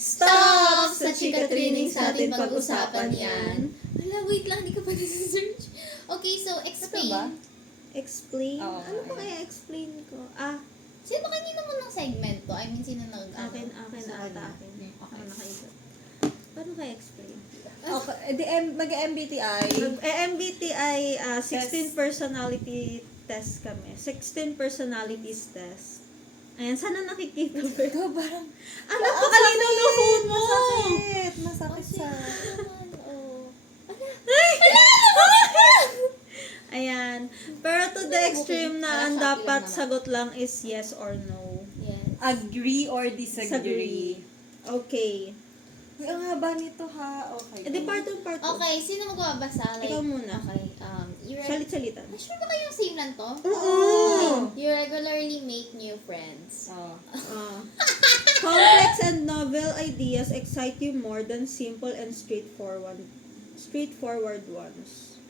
Stop! Sa chika trainings natin pag-usapan yan. Wala, wait lang, hindi ko pa nasa-search. Okay, so explain. Ito ba? Explain? Oo, Ano pa ayan. kaya explain ko? Sino kanina mo ng segment to? I mean, sino nag Akin sa ata kanya. akin. Okay. Ako nakaisip. Paano kaya explain? Okay, mag-MBTI. MBTI, 16 personality test kami. 16 personalities test. Ayan, sana nakikita mo. Ikaw parang, Ano pa kalinaw ng phone mo? Masakit sa... Oh. Ayan. Pero to the extreme na ang Para sa akin dapat lang naman. sagot lang is yes or no. Yes. Agree or disagree? Okay. Uy, ang haba nito ha. Okay. Edi part 2, part 2. Okay, sino magbabasa? Like, Ikaw muna. Okay, you're... Salit-salitan. Sure ba kayong same lang to? Oo! You regularly make new friends. Oh. Complex and novel ideas excite you more than simple and straightforward ones.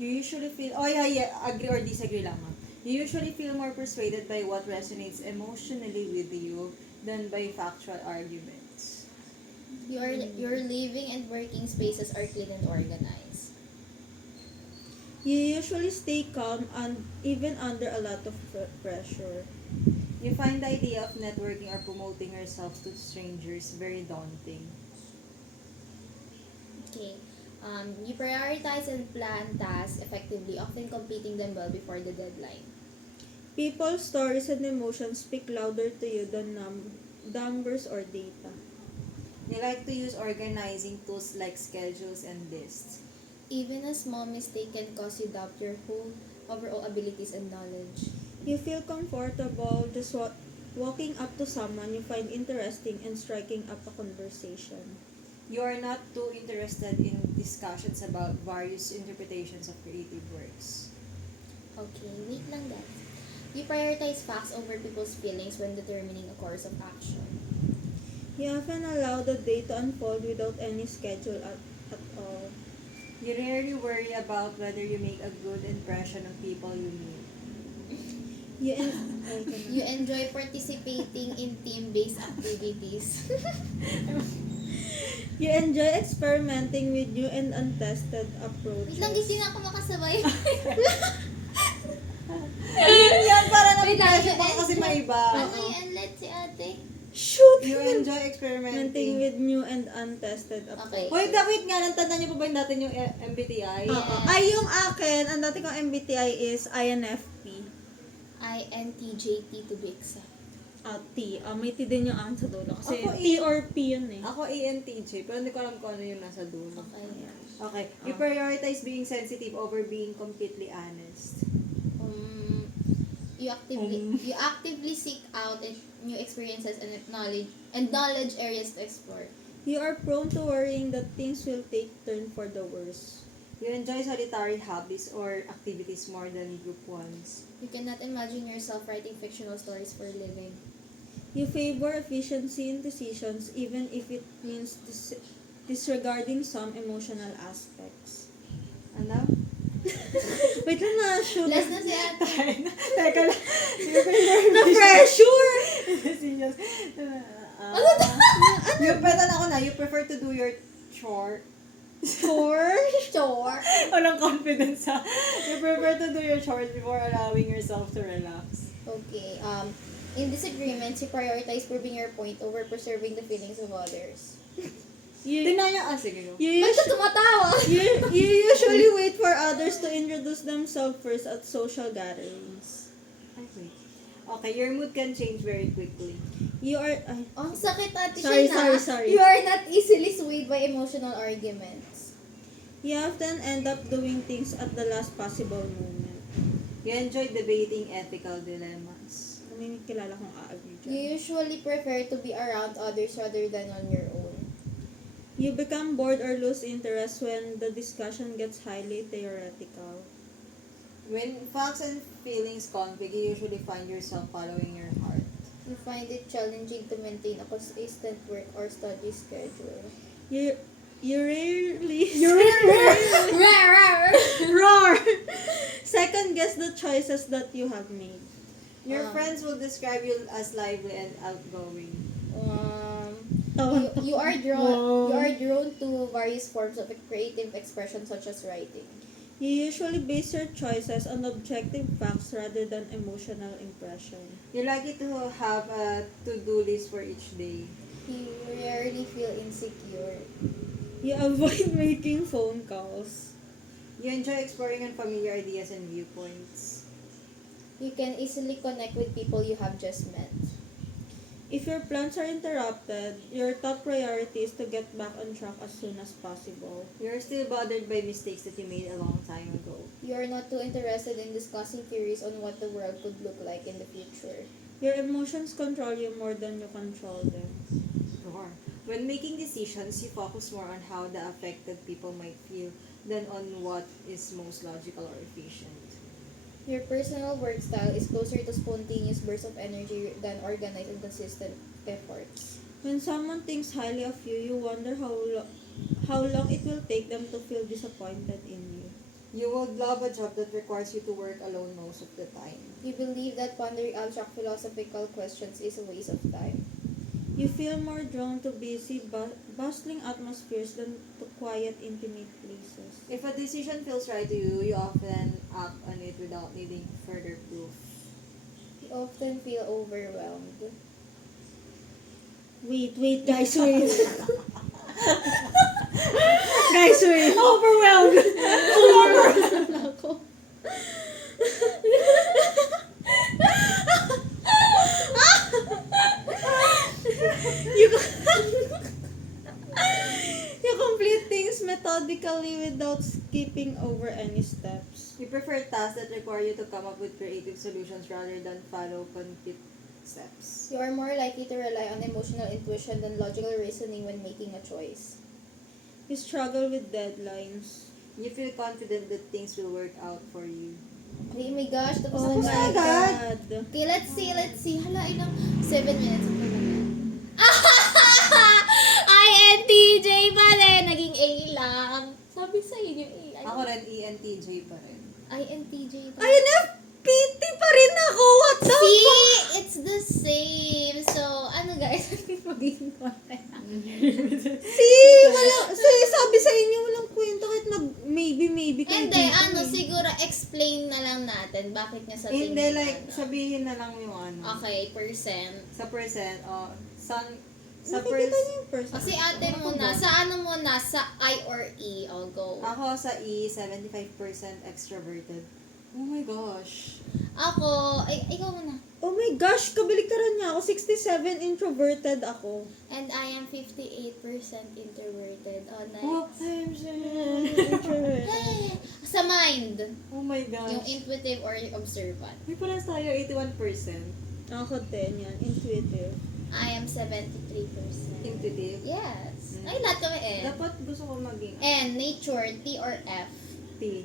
You usually feel, agree or disagree lang ha. You usually feel more persuaded by what resonates emotionally with you than by factual arguments. Your living and working spaces are clean and organized. You usually stay calm and even under a lot of pressure. You find the idea of networking or promoting yourself to strangers very daunting. Okay. You prioritize and plan tasks effectively, often completing them well before the deadline. People's stories and emotions speak louder to you than numbers or data. You like to use organizing tools like schedules and lists. Even a small mistake can cause you doubt your whole overall abilities and knowledge. You feel comfortable just walking up to someone you find interesting and striking up a conversation. You are not too interested in discussions about various interpretations of creative works. Okay, wait lang guys. You prioritize facts over people's feelings when determining a course of action. You often allow the day to unfold without any schedule at all. You rarely worry about whether you make a good impression on people you meet. You enjoy participating in team-based activities. You enjoy experimenting with new and untested Wait approaches. lang, hindi na ako makasabay. Yan, para Wait lang, na-pressure pa kasi may iba. Okay, and let's si ate. Shoot! You enjoy Experimenting experimenting. with new and untested Okay. approaches. Wait nga, natanda niyo pa ba yung dati yung MBTI? Oo. Ay, yung akin, ang dati kong MBTI is INFP. INTJT to be exact. T. May T din yung ang sa dulo. Kasi Ako, T or P yun eh. Ako ENTJ, pero hindi ko alam kung ano yung nasa dulo. Okay. Okay. You prioritize being sensitive over being completely honest. You actively seek out new experiences and knowledge areas to explore. You are prone to worrying that things will take turn for the worse. You enjoy solitary hobbies or activities more than group ones. You cannot imagine yourself writing fictional stories for a living. You favor efficiency in decisions even if it means disregarding some emotional aspects. Ano? Wait lang na, shoot. Last na si ate. Teka lang. Na-pressure! Serious. You prefer to do your chore. Chore. Walang confidence ha. You prefer to do your chores before allowing yourself to relax. Okay. In disagreements, you prioritize proving your point over preserving the feelings of others. You, Sige go. Ba't ka tumatawa? you usually wait for others to introduce themselves first at social gatherings. Ay, wait. Okay, your mood can change very quickly. You are... Ang sakit ate Sorry, siya na. sorry. You are not easily swayed by emotional arguments. You often end up doing things at the last possible moment. You enjoy debating ethical dilemmas. May kilala kong a-agree dyan. You usually prefer to be around others rather than on your own. You become bored or lose interest when the discussion gets highly theoretical. When facts and feelings conflict, you usually find yourself following your heart. You find it challenging to maintain a consistent work or study schedule. You rarely... Roar! Second guess the choices that you have made. Your friends will describe you as lively and outgoing. You are drawn to various forms of creative expression such as writing. You usually base your choices on objective facts rather than emotional impression. You're likely to have a to-do list for each day. You rarely feel insecure. You avoid making phone calls. You enjoy exploring unfamiliar ideas and viewpoints. You can easily connect with people you have just met. If your plans are interrupted, your top priority is to get back on track as soon as possible. You're still bothered by mistakes that you made a long time ago. You are not too interested in discussing theories on what the world could look like in the future. Your emotions control you more than you control them. Sure. When making decisions, you focus more on how the affected people might feel than on what is most logical or efficient. Your personal work style is closer to spontaneous bursts of energy than organized and consistent efforts. When someone thinks highly of you, you wonder how long it will take them to feel disappointed in you. You would love a job that requires you to work alone most of the time. You believe that pondering abstract philosophical questions is a waste of time. You feel more drawn to busy, bustling atmospheres than to quiet, intimate places. If a decision feels right to you, you often act on it without needing further proof. You often feel overwhelmed. Wait, guys, wait. Guys, wait. Overwhelmed. Ako. You complete things methodically without skipping over any steps. You prefer tasks that require you to come up with creative solutions rather than follow concrete steps. You are more likely to rely on emotional intuition than logical reasoning when making a choice. You struggle with deadlines. You feel confident that things will work out for you. Oh my gosh, tapos Oh na my ba? God. Okay, let's see. Hala, ilang 7 minutes. INTJ pa rin. Naging A lang. Sabi sa inyo, A. Ako rin ENTJ pa rin. INTJ pa. INFPT pa rin ako. What the See, fuck? it's the same. So, ano guys? Magiging content. Sabi sa inyo walang kwenta kahit maybe kayo Hindi, dito eh. siguro explain na lang natin bakit niya sa tingin Hindi, like, ano. sabihin na lang yung ano. Okay, percent. Sa percent, sa Nakikita niyo yung person. O si ate muna, sa ano muna, sa I or E, I'll go. Ako sa E, 75% extroverted. Oh my gosh. Ako, ikaw muna. Oh my gosh, kabaliktaran niya ako. 67 introverted ako. And I am 58% introverted. Oh, Oh, nice. I'm sure. Introvert. Sa mind, Oh my yung gosh. intuitive or observant. May palas tayo, 81%. Ako din yan, intuitive. I am 73%. Intuitive. Yes. Mm. Ay, lahat kami N. Dapat gusto ko maging N, nature, T or F. T.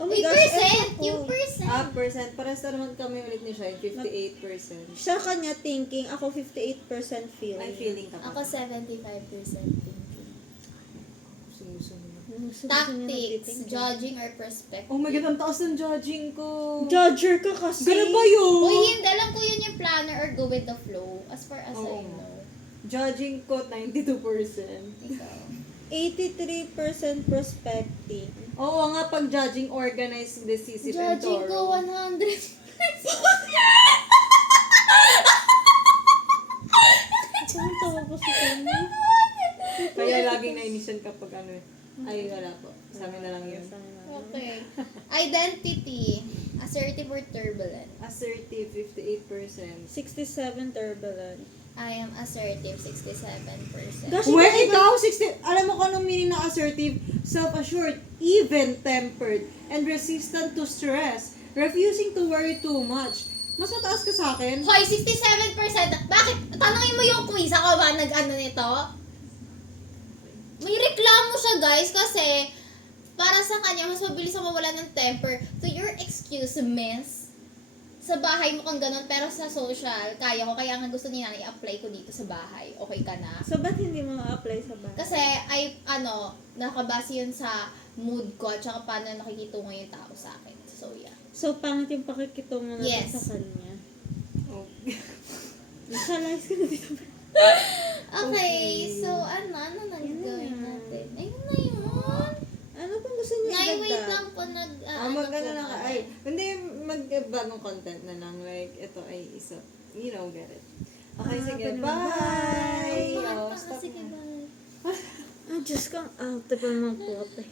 Oh my Yung gosh, percent, ako. yung percent. Percent. Pares na naman kami ulit ni Shine, 58%. Sa kanya thinking, ako 58% feeling. Ay, feeling ka pa. Ako 75% thinking. Sumusunod. Tactics, judging or perspective. Oh my God, ang taas ng judging ko. Judger ka kasi. Ganun ba yun? Uy, hindi. Alam ko yun yung planner or go with the flow. As far as I Oo. know. Judging ko, 92%. Ikaw. 83% prospecting. Oo nga, pag judging organized, decisive, and Judging ko thorough. 100%. Ang tawa ko sa kanya. Kaya laging nainisan kapag ano eh. Ay, wala po. Sa amin na lang yun. Okay. Identity. Assertive or turbulent? Assertive, 58%. 67 turbulent. I am assertive, 67%. Gosh, Where ikaw, 60, alam mo kung anong meaning ng assertive? Self-assured, even-tempered, and resistant to stress. Refusing to worry too much. Mas mataas ka sa akin? Hoy, 67%. Bakit? Tanungin mo yung quiz. Ako ba nag-ano nito? May reklamo siya, guys, kasi para sa kanya, mas mabilis ang mawala ng temper. To your excuse, miss, sa bahay mo kang ganun, pero sa social, kaya ko. Kaya nga gusto niya na i-apply ko dito sa bahay. Okay ka na? So, ba't hindi mo ma-apply sa bahay? Kasi, nakabase yun sa mood ko at saka paano nakikitungo yung tao sa akin. So, yeah. So, pangit yung pakikitungo natin Yes. sa kanya. Oh. Nakalayas ka na dito. Okay, so ano na gawin natin? Ayun na yun. Ano pang gusto niyo Nay, wait idagdag? lang po, Mag-ano lang ka, ay, hindi, mag-bagong content na lang, like, ito ay isa, you know, get it. Okay, sige, ganun. bye! Bye! Oh, stop Sige, na. bye. Ah, Diyos ko, ang arte pa ng mga plot eh.